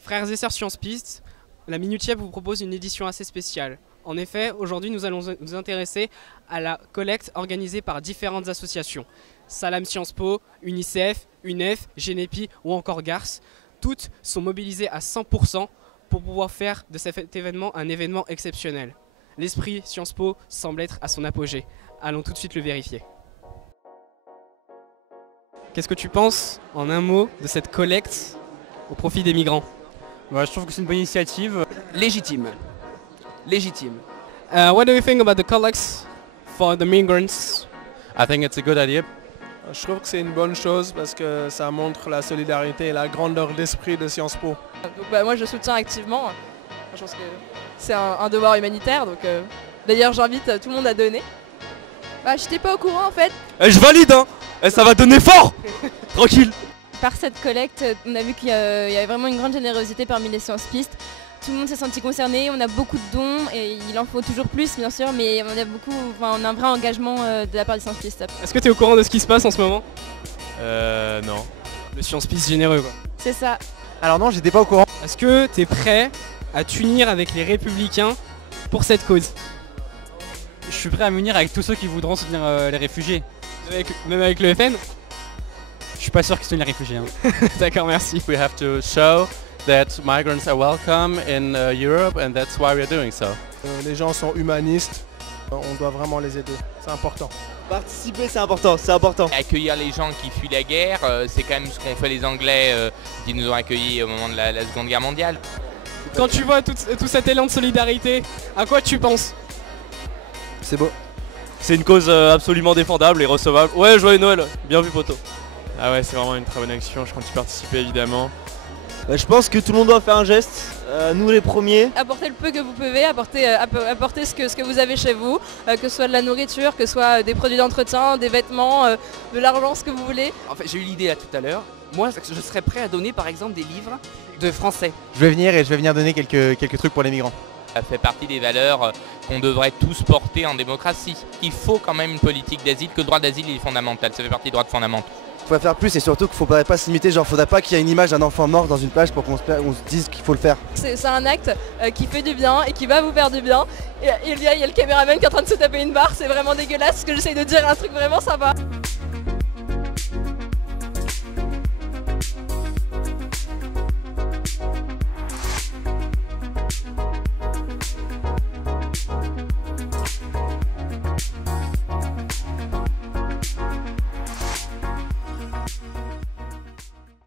Frères et sœurs Sciences Piste, la Minute Yep vous propose une édition assez spéciale. En effet, aujourd'hui nous allons nous intéresser à la collecte organisée par différentes associations. Salam Sciences Po, UNICEF, UNEF, Genepi ou encore GARS. Toutes sont mobilisées à 100% pour pouvoir faire de cet événement un événement exceptionnel. L'esprit Sciences Po semble être à son apogée. Allons tout de suite le vérifier. Qu'est-ce que tu penses, en un mot, de cette collecte au profit des migrants? Je trouve que c'est une bonne initiative. Légitime. Légitime. What do you think about the collects for the migrants? I think it's a good idea. Je trouve que c'est une bonne chose parce que ça montre la solidarité et la grandeur d'esprit de Sciences Po. Donc, moi je soutiens activement. Je pense que c'est un devoir humanitaire. Donc, d'ailleurs j'invite tout le monde à donner. J'étais pas au courant en fait. Je valide hein. Ça va donner fort. Tranquille. Par cette collecte, on a vu qu'il y avait vraiment une grande générosité parmi les Sciences Pistes. Tout le monde s'est senti concerné, on a beaucoup de dons et il en faut toujours plus bien sûr, mais on a un vrai engagement de la part des Sciences Pistes. Est-ce que tu es au courant de ce qui se passe en ce moment? Non. Le Sciences Pistes généreux quoi. C'est ça. Alors non, j'étais pas au courant. Est-ce que tu es prêt à t'unir avec les Républicains pour cette cause? Je suis prêt à m'unir avec tous ceux qui voudront soutenir les réfugiés. Même avec le FN? Je suis pas sûr qu'ils soutiennent les réfugiés. Hein. D'accord, merci. We have to show that migrants are welcome in Europe and that's why we're doing so. Les gens sont humanistes, on doit vraiment les aider, c'est important. Participer, c'est important, c'est important. Accueillir les gens qui fuient la guerre, c'est quand même ce qu'ont fait les Anglais qui nous ont accueillis au moment de la Seconde Guerre mondiale. Quand tu vois tout cet élan de solidarité, à quoi tu penses? C'est beau. C'est une cause absolument défendable et recevable. Ouais, joyeux Noël, bien vu poto. Ah ouais, c'est vraiment une très bonne action, je compte y participer évidemment. Je pense que tout le monde doit faire un geste, nous les premiers. Apportez le peu que vous pouvez, apportez ce que vous avez chez vous, que ce soit de la nourriture, que ce soit des produits d'entretien, des vêtements, de l'argent, ce que vous voulez. En fait, j'ai eu l'idée là tout à l'heure. Moi, je serais prêt à donner par exemple des livres de français. Je vais venir donner quelques trucs pour les migrants. Ça fait partie des valeurs qu'on devrait tous porter en démocratie. Il faut quand même une politique d'asile, que le droit d'asile est fondamental, ça fait partie des droits fondamentaux. Il faudrait faire plus et surtout qu'il ne faudrait pas se limiter, faudrait pas qu'il y ait une image d'un enfant mort dans une plage pour qu'on se dise qu'il faut le faire. C'est un acte qui fait du bien et qui va vous faire du bien. Et il y a le caméraman qui est en train de se taper une barre, c'est vraiment dégueulasse parce que j'essaye de dire un truc vraiment sympa.